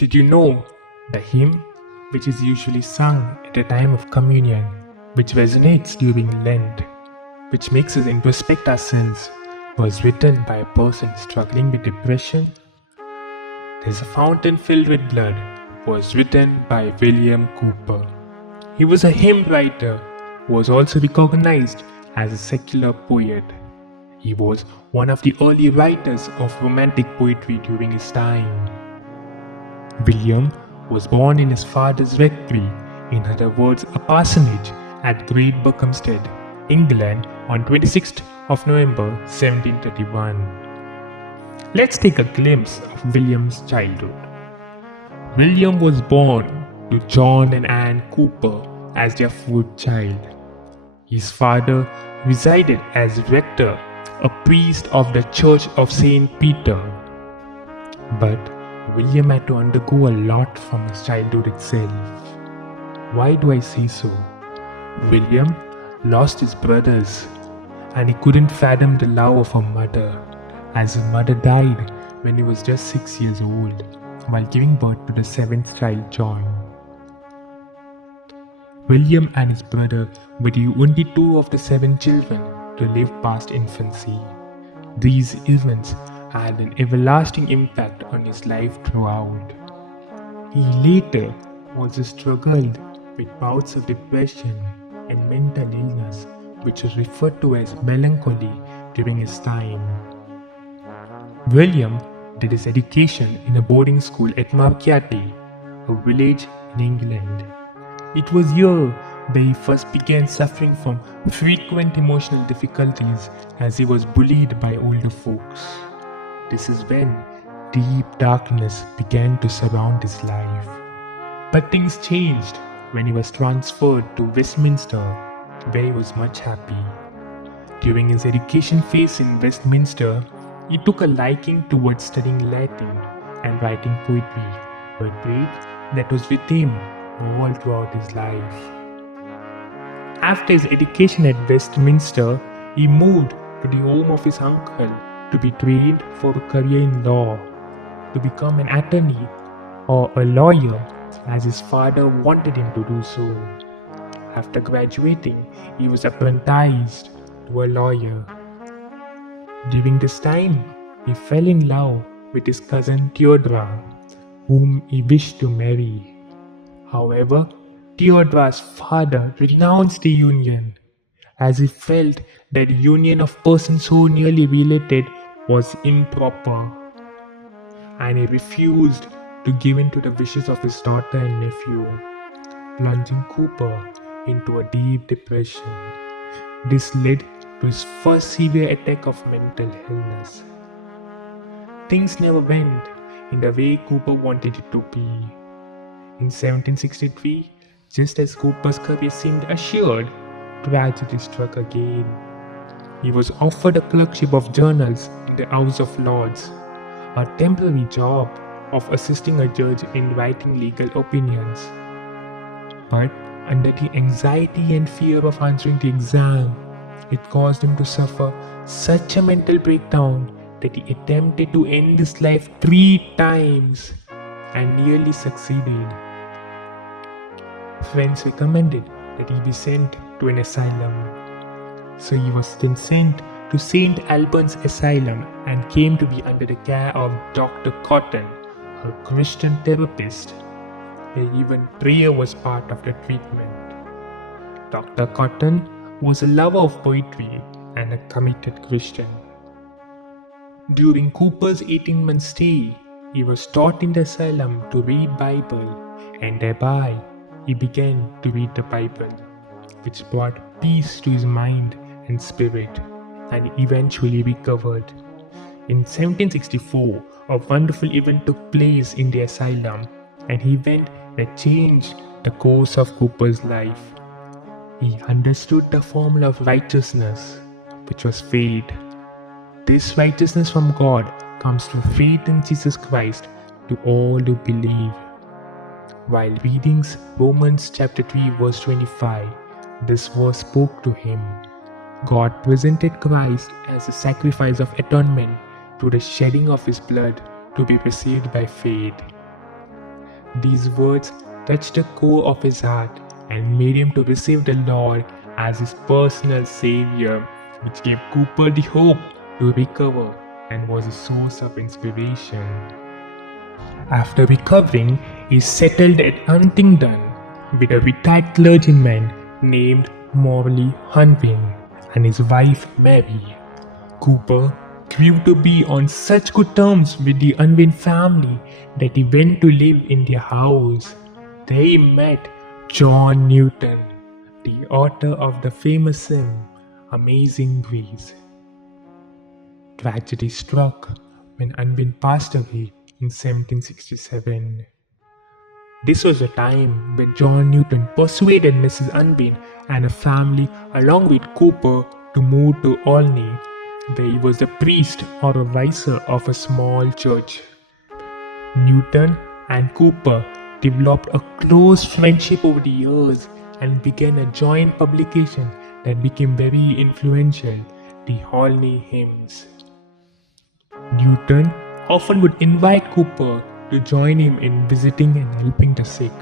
Did you know the hymn, which is usually sung at the time of communion, which resonates during Lent, which makes us introspect our sins, was written by a person struggling with depression? There's a fountain filled with blood was written by William Cowper. He was a hymn writer who was also recognized as a secular poet. He was one of the early writers of romantic poetry during his time. William was born in his father's rectory, in other words, a parsonage at Great Berkhamsted, England, on 26th of November 1731. Let's take a glimpse of William's childhood. William was born to John and Anne Cowper as their fourth child. His father resided as rector, a priest of the Church of St. Peter. But William had to undergo a lot from his childhood itself. Why do I say so? William lost his brothers and he couldn't fathom the love of a mother, as his mother died when he was just 6 years old while giving birth to the seventh child, John. William and his brother were the only two of the 7 children to live past infancy. These events had an everlasting impact on his life throughout. He later also struggled with bouts of depression and mental illness, which was referred to as melancholy during his time. William did his education in a boarding school at Markyate, a village in England. It was here where he first began suffering from frequent emotional difficulties as he was bullied by older folks. This is when deep darkness began to surround his life. But things changed when he was transferred to Westminster, where he was much happy. During his education phase in Westminster, he took a liking towards studying Latin and writing poetry, a trait that was with him all throughout his life. After his education at Westminster, he moved to the home of his uncle to be trained for a career in law, to become an attorney or a lawyer, as his father wanted him to do so. After graduating, he was apprenticed to a lawyer. During this time, he fell in love with his cousin Theodora, whom he wished to marry. However, Theodora's father renounced the union, as he felt that the union of persons so nearly related was improper, and he refused to give in to the wishes of his daughter and nephew, plunging Cowper into a deep depression. This led to his first severe attack of mental illness. Things never went in the way Cowper wanted it to be. In 1763, just as Cowper's career seemed assured, tragedy struck again. He was offered a clerkship of journals in the House of Lords, a temporary job of assisting a judge in writing legal opinions. But under the anxiety and fear of answering the exam, it caused him to suffer such a mental breakdown that he attempted to end his life 3 times and nearly succeeded. Friends recommended that he be sent to an asylum. So he was then sent to St. Albans Asylum and came to be under the care of Dr. Cotton, a Christian therapist, where even prayer was part of the treatment. Dr. Cotton was a lover of poetry and a committed Christian. During Cowper's 18-month stay, he was taught in the asylum to read Bible, and thereby he began to read the Bible, which brought peace to his mind and spirit, and he eventually recovered. In 1764, a wonderful event took place in the asylum, an event that changed the course of Cowper's life. He understood the formula of righteousness, which was faith. This righteousness from God comes through faith in Jesus Christ to all who believe. While reading Romans chapter 3 verse 25, this verse spoke to him. God presented Christ as a sacrifice of atonement through the shedding of his blood to be received by faith. These words touched the core of his heart and made him to receive the Lord as his personal savior, which gave Cooper the hope to recover and was a source of inspiration. After recovering, he settled at Huntingdon with a retired clergyman named Morley Hunvin and his wife Mary. Cooper grew to be on such good terms with the Unwin family that he went to live in their house. There he met John Newton, the author of the famous hymn Amazing Grace. Tragedy struck when Unwin passed away in 1767. This was a time when John Newton persuaded Mrs. Unwin and her family along with Cooper to move to Olney, where he was the priest or a vicar of a small church. Newton and Cooper developed a close friendship over the years and began a joint publication that became very influential, the Olney Hymns. Newton often would invite Cooper to join him in visiting and helping the sick.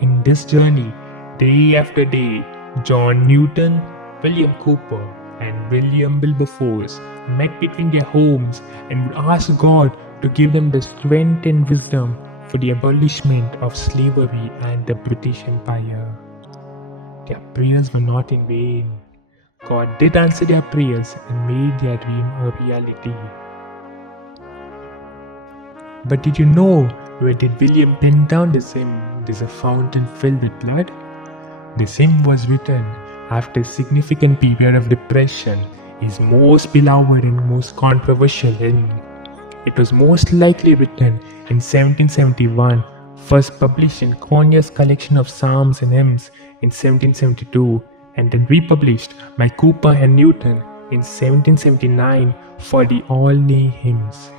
In this journey, day after day, John Newton, William Cooper, and William Wilberforce met between their homes and would ask God to give them the strength and wisdom for the abolishment of slavery and the British Empire. Their prayers were not in vain. God did answer their prayers and made their dream a reality. But did you know where did William pen down this hymn, "There's a fountain filled with blood"? This hymn was written after a significant period of depression, his most beloved and most controversial hymn. It was most likely written in 1771, first published in Cornier's collection of psalms and hymns in 1772, and then republished by Cooper and Newton in 1779 for the Olney Hymns.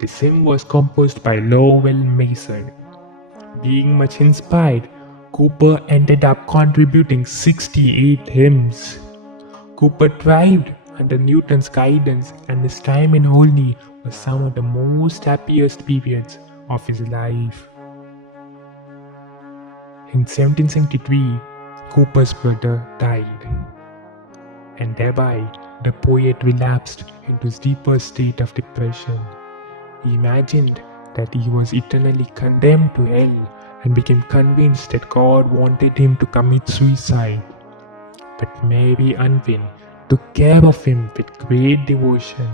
This hymn was composed by Lowell Mason. Being much inspired, Cooper ended up contributing 68 hymns. Cooper thrived under Newton's guidance, and his time in Olney was some of the most happiest periods of his life. In 1773, Cooper's brother died, and thereby the poet relapsed into his deeper state of depression. He imagined that he was eternally condemned to hell and became convinced that God wanted him to commit suicide. But Mary Unwin took care of him with great devotion,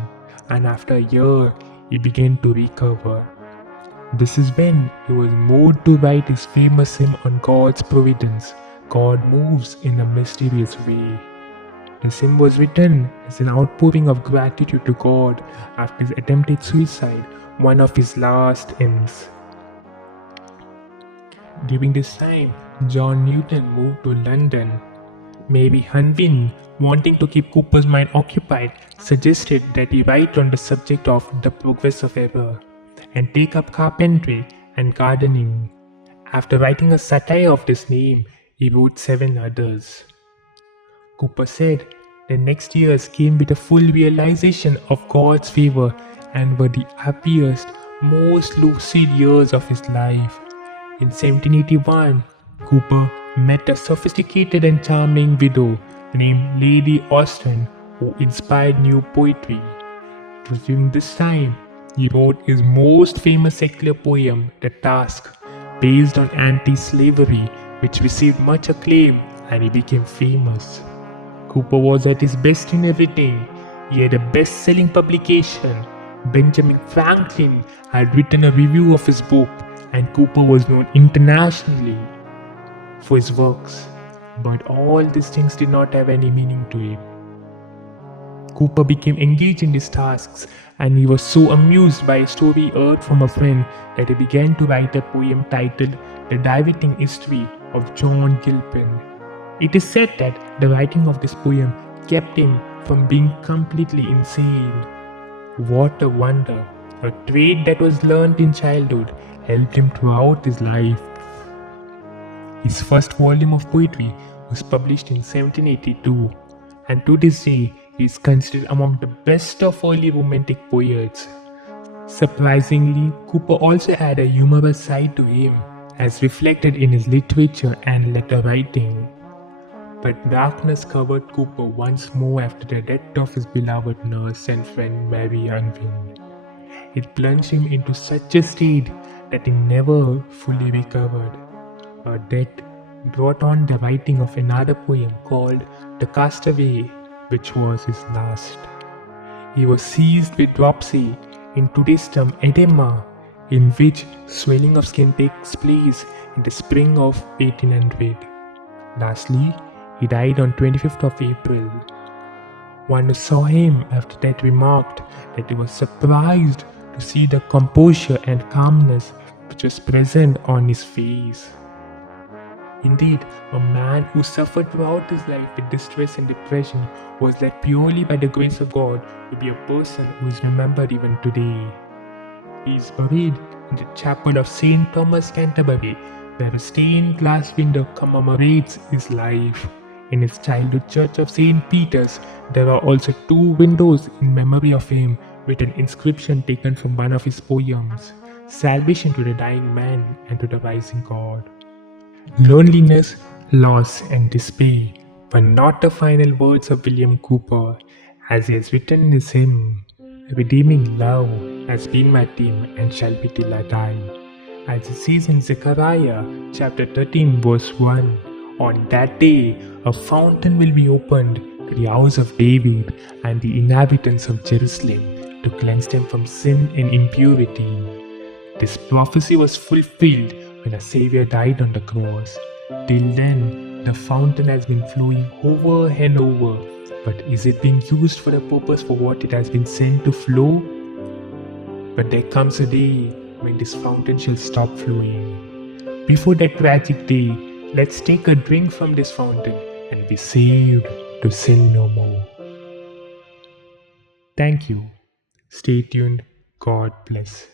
and after a year he began to recover. This is when he was moved to write his famous hymn on God's providence, "God Moves in a Mysterious Way." This hymn was written as an outpouring of gratitude to God after his attempted suicide, one of his last hymns. During this time, John Newton moved to London. Mary Unwin, wanting to keep Cooper's mind occupied, suggested that he write on the subject of the progress of error and take up carpentry and gardening. After writing a satire of this name, he wrote 7 others. Cooper said the next years came with a full realization of God's favor and were the happiest, most lucid years of his life. In 1781, Cooper met a sophisticated and charming widow named Lady Austen, who inspired new poetry. It was during this time he wrote his most famous secular poem, The Task, based on anti-slavery, which received much acclaim and he became famous. Cooper was at his best in everything. He had a best-selling publication. Benjamin Franklin had written a review of his book, and Cooper was known internationally for his works. But all these things did not have any meaning to him. Cooper became engaged in his tasks, and he was so amused by a story heard from a friend that he began to write a poem titled The Diverting History of John Gilpin. It is said that the writing of this poem kept him from being completely insane. What a wonder! A trait that was learned in childhood helped him throughout his life. His first volume of poetry was published in 1782, and to this day he is considered among the best of early romantic poets. Surprisingly, Cooper also had a humorous side to him, as reflected in his literature and letter writing. But darkness covered Cooper once more after the death of his beloved nurse and friend Mary Unwin. It plunged him into such a state that he never fully recovered. Her death brought on the writing of another poem called The Castaway, which was his last. He was seized with dropsy, in today's term edema, in which swelling of skin takes place in the spring of 1800. Lastly, he died on 25th of April. One who saw him after that remarked that he was surprised to see the composure and calmness which was present on his face. Indeed, a man who suffered throughout his life with distress and depression was led purely by the grace of God to be a person who is remembered even today. He is buried in the chapel of St. Thomas, Canterbury, where a stained glass window commemorates his life. In his childhood church of St. Peter's, there are also 2 windows in memory of him with an inscription taken from one of his poems, Salvation to the Dying Man and to the Rising God. Loneliness, loss, and despair were not the final words of William Cooper, as he has written in his hymn, Redeeming love has been my theme and shall be till I die. As it says in Zechariah chapter 13 verse 1, on that day a fountain will be opened to the house of David and the inhabitants of Jerusalem to cleanse them from sin and impurity. This prophecy was fulfilled when a Savior died on the cross. Till then, the fountain has been flowing over and over, but is it being used for the purpose for what it has been sent to flow? But there comes a day when this fountain shall stop flowing. Before that tragic day, let's take a drink from this fountain and be saved to sin no more. Thank you. Stay tuned. God bless.